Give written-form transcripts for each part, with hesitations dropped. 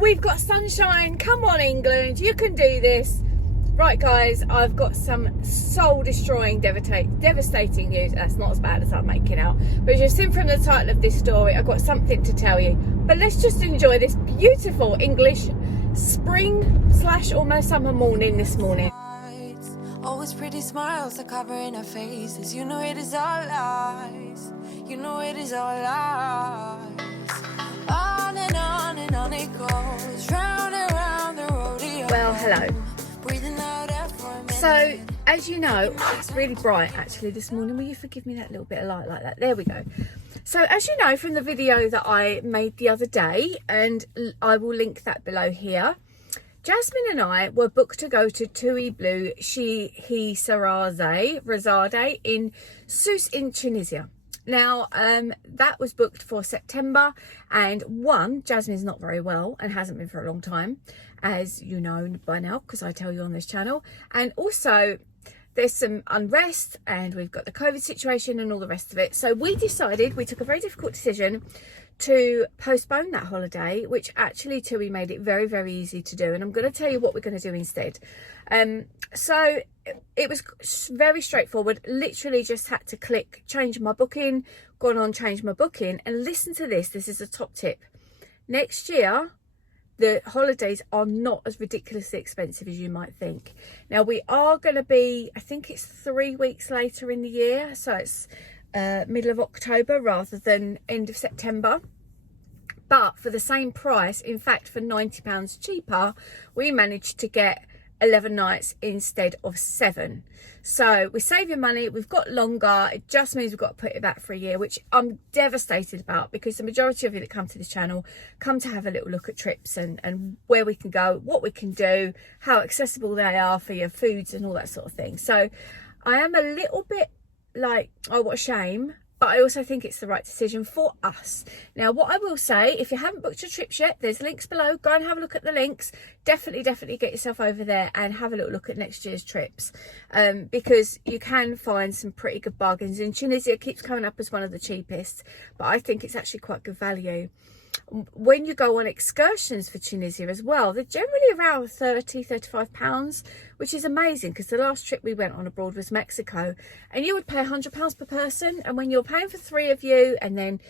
we've got sunshine. Come on, England, you can do this. Right, guys, I've got some soul-destroying, devastating news. That's not as bad as I'm making out. But as you've seen from the title of this story, I've got something to tell you. But let's just enjoy this beautiful English spring/almost summer morning this morning. Always pretty smiles are covering our faces. You know it is all lies. You know it is all lies. On and on it goes. Round and round the rodeo. Well, hello. Breathing out air for a minute. So, as you know, it's really bright actually this morning. Will you forgive me that little bit of light like that? There we go. So, as you know from the video that I made the other day, and I will link that below here, Jasmine and I were booked to go to Tui Blue He Razade in Sousse in Tunisia. Now, that was booked for September, and Jasmine's not very well and hasn't been for a long time, as you know by now, because I tell you on this channel. And also, there's some unrest, and we've got the COVID situation and all the rest of it. So we took a very difficult decision to postpone that holiday, which actually Tui made it very, very easy to do. And I'm going to tell you what we're going to do instead. So it was very straightforward. Literally just had to click change my booking, gone on change my booking, and listen to this. This is a top tip. Next year, the holidays are not as ridiculously expensive as you might think. Now, we are going to be, I think it's 3 weeks later in the year. So it's middle of October rather than end of September. But for the same price, in fact, for £90 cheaper, we managed to get 11 nights instead of 7. So we're saving money, we've got longer. It just means we've got to put it back for a year, which I'm devastated about, because the majority of you that come to this channel come to have a little look at trips and where we can go, what we can do, how accessible they are for your foods and all that sort of thing. So I am a little bit like, oh, what a shame. But I also think it's the right decision for us. Now, what I will say, if you haven't booked your trips yet, there's links below. Go and have a look at the links. Definitely get yourself over there and have a little look at next year's trips. Because you can find some pretty good bargains. And Tunisia keeps coming up as one of the cheapest. But I think it's actually quite good value. When you go on excursions for Tunisia as well, they're generally around £30–35, which is amazing, because the last trip we went on abroad was Mexico, and you would pay £100 per person. And when you're paying for 3 of you, and then,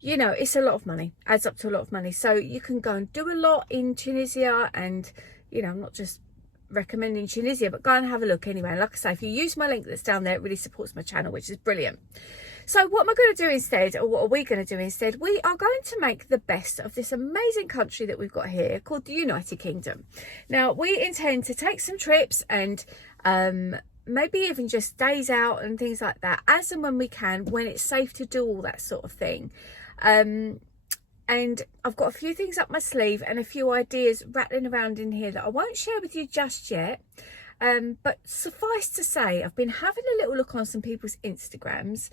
you know, it's a lot of money, adds up to a lot of money. So you can go and do a lot in Tunisia. And, you know, I'm not just recommending Tunisia, but go and have a look anyway. Like I say, if you use my link that's down there, it really supports my channel, which is brilliant. So what am I going to do instead, or what are we going to do instead? We are going to make the best of this amazing country that we've got here called the United Kingdom. Now, we intend to take some trips and maybe even just days out and things like that, as and when we can, when it's safe to do all that sort of thing. And I've got a few things up my sleeve and a few ideas rattling around in here that I won't share with you just yet. But suffice to say, I've been having a little look on some people's Instagrams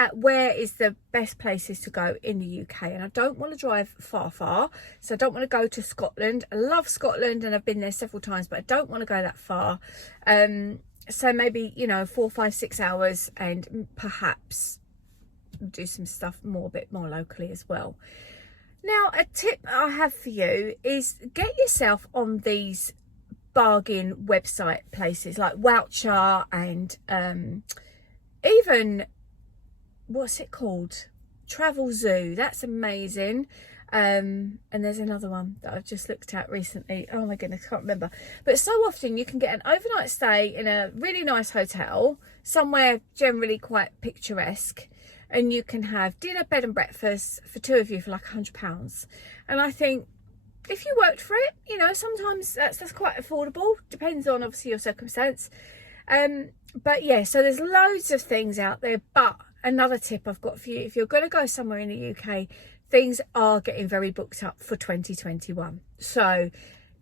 at where is the best places to go in the UK. And I don't want to drive far. So I don't want to go to Scotland. I love Scotland and I've been there several times, but I don't want to go that far. So maybe, you know, 4, 5, 6 hours, and perhaps do some stuff a bit more locally as well. Now, a tip I have for you is get yourself on these bargain website places like Voucher and even, what's it called? Travel Zoo. That's amazing. And there's another one that I've just looked at recently. Oh my goodness, I can't remember. But so often you can get an overnight stay in a really nice hotel, somewhere generally quite picturesque, and you can have dinner, bed and breakfast for 2 of you for like £100. And I think, if you worked for it, you know, sometimes that's quite affordable. Depends on obviously your circumstance. But yeah, so there's loads of things out there. But another tip I've got for you, if you're going to go somewhere in the UK, things are getting very booked up for 2021. So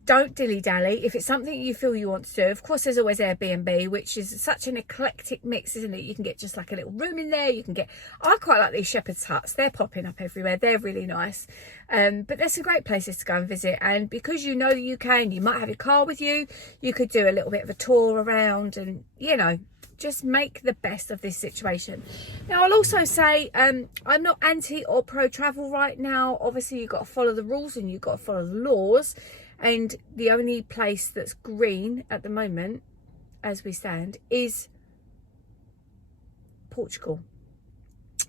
don't dilly-dally. If it's something you feel you want to do, of course, there's always Airbnb, which is such an eclectic mix, isn't it? You can get just like a little room in there. You can get, I quite like these shepherd's huts. They're popping up everywhere. They're really nice. But there's some great places to go and visit. And because you know the UK and you might have your car with you, you could do a little bit of a tour around and, you know, just make the best of this situation. Now, I'll also say I'm not anti or pro travel right now. Obviously, you've got to follow the rules and you've got to follow the laws. And the only place that's green at the moment, as we stand, is Portugal.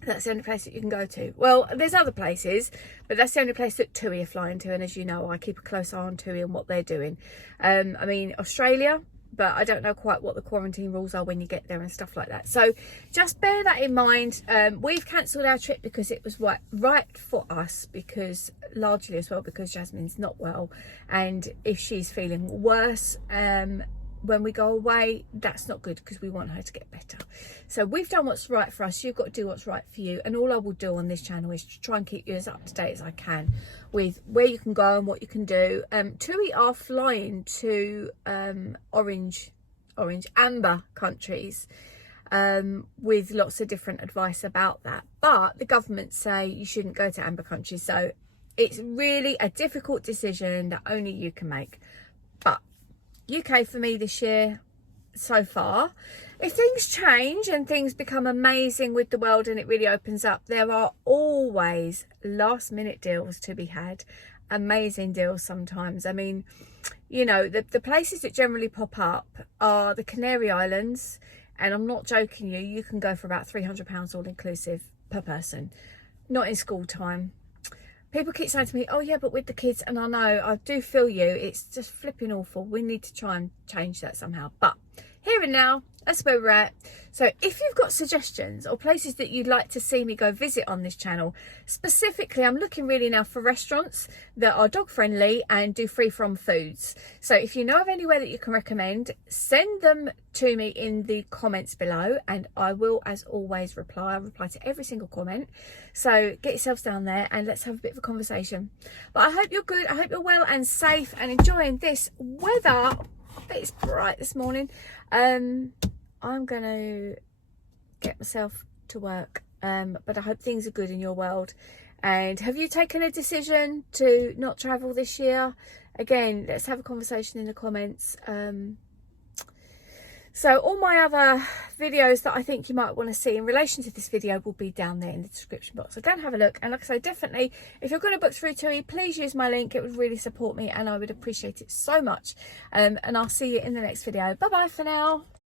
That's the only place that you can go to. Well, there's other places, but that's the only place that TUI are flying to. And as you know, I keep a close eye on TUI and what they're doing. I mean, Australia, but I don't know quite what the quarantine rules are when you get there and stuff like that. So just bear that in mind. We've cancelled our trip because it was right for us, because largely as well because Jasmine's not well, and if she's feeling worse when we go away, that's not good, because we want her to get better. So we've done what's right for us. You've got to do what's right for you, and all I will do on this channel is to try and keep you as up to date as I can with where you can go and what you can do. TUI are flying to amber countries with lots of different advice about that, but the government say you shouldn't go to amber countries. So it's really a difficult decision that only you can make. But UK for me this year so far. If things change and things become amazing with the world and it really opens up, there are always last minute deals to be had. Amazing deals sometimes. I mean, you know, the places that generally pop up are the Canary Islands, and I'm not joking you can go for about £300 all inclusive per person, not in school time. People keep saying to me, oh yeah, but with the kids, and I know, I do feel you, it's just flipping awful. We need to try and change that somehow. But here and now, that's where we're at. So if you've got suggestions or places that you'd like to see me go visit on this channel, specifically, I'm looking really now for restaurants that are dog friendly and do free from foods. So if you know of anywhere that you can recommend, send them to me in the comments below, and I will, as always, reply. I reply to every single comment. So get yourselves down there and let's have a bit of a conversation. But I hope you're good. I hope you're well and safe and enjoying this weather. It's bright this morning. I'm gonna get myself to work, but I hope things are good in your world. And have you taken a decision to not travel this year? Again, let's have a conversation in the comments. So all my other videos that I think you might want to see in relation to this video will be down there in the description box. So go and have a look. And like I say, definitely, if you're going to book through TUI, please use my link. It would really support me and I would appreciate it so much. And I'll see you in the next video. Bye bye for now.